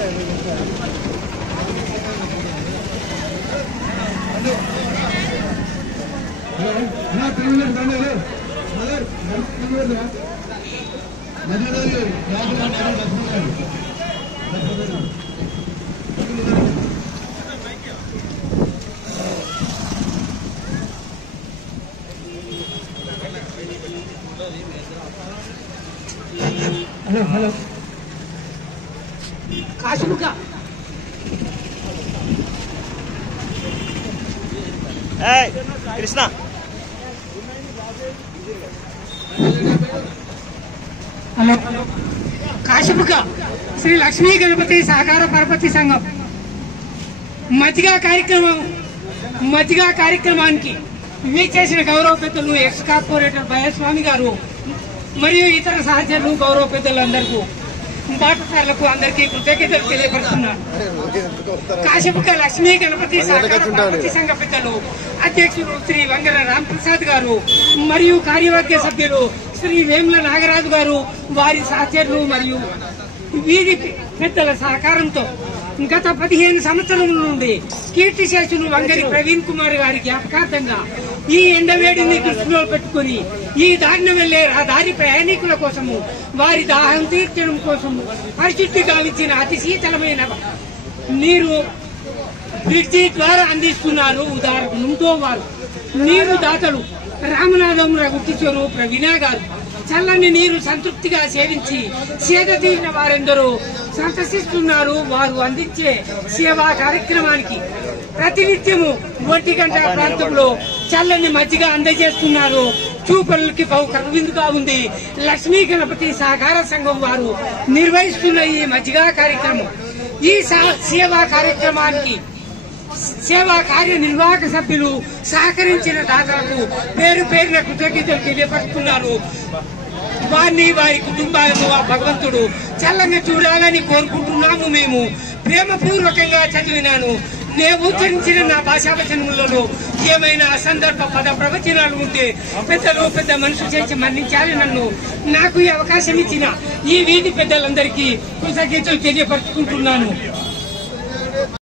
Hello hello కాశీముఖ Krishna hello కాశీముఖ శ్రీ లక్ష్మీ గణపతి సహకార పరపతి సంఘం మజ్జిగా కార్యక్రమానికి చేసిన గౌరవ పెద్దలు ఎక్స్ కార్పొరేటర్ భయస్వామి గారు మరియు ఇతర సహచరులు గౌరవ పెద్దలందరికీ పాఠశాలకు అందరికీ కృతజ్ఞతలు తెలియపరుస్తున్నారు. కాశీముఖ లక్ష్మీ గణపతి సహకార పరపతి సంఘ పెద్దలు అధ్యక్షులు శ్రీ వంగర రాంప్రసాద్ గారు మరియు కార్యవర్గ సభ్యులు శ్రీ వేముల నాగరాజు గారు వారి సహచరులు మరియు వీరి పెద్దల సహకారంతో గత 15 సంవత్సరాల నుండి కీర్తిశేషులు వంగరి ప్రవీణ్ కుమార్ గారి జ్ఞాపకార్థంగా ఈ ఎండవేడిని దృష్టిలో పెట్టుకుని ఈ దారిన వెళ్లే దారి ప్రయాణికుల కోసము వారి దాహం తీర్చడం కోసము పరిశుద్ధి గావించిన అతి శీతలమైన నీరు బ్రిడ్జి ద్వారా అందిస్తున్నారు. ఉదాహరణతో వారు నీరు దాతలు రామనాథం రఘుకిషోరు ప్రవీణ గారు చల్లని నీరు సంతృప్తిగా సేవించి సేద తీరిన వారెందరూ సంతసిస్తున్నారు. వారు అందించే సేవా కార్యక్రమానికి ప్రతినిత్యము 1 గంట ప్రాంతంలో చల్లని మజ్జిగ అందజేస్తున్నారు. చూపరులకి బహు కనువిందుగా ఉంది. లక్ష్మీ గణపతి సహకార సంఘం వారు నిర్వహిస్తున్న ఈ మజ్జిగ కార్యక్రమం ఈ సేవా కార్యక్రమానికి సేవా కార్యనిర్వాహక సభ్యులు సహకరించిన దాతలకు పేరు పేరున కృతజ్ఞతలు తెలియపరుస్తున్నారు. వారిని వారి కుటుంబాలను ఆ భగవంతుడు చల్లంగా చూడాలని కోరుకుంటున్నాము. మేము ప్రేమపూర్వకంగా చదివినాను. నేను ఉచ్చరించిన నా భాషా వచనములలో ఏమైనా అసందర్భ పద ప్రవచనాలు ఉంటే పెద్ద మనసు చేసి మన్నించాలి. నాకు ఈ అవకాశం ఇచ్చిన ఈ వీధి పెద్దలందరికీ కృతజ్ఞతలు తెలియపరుచుకుంటున్నాను.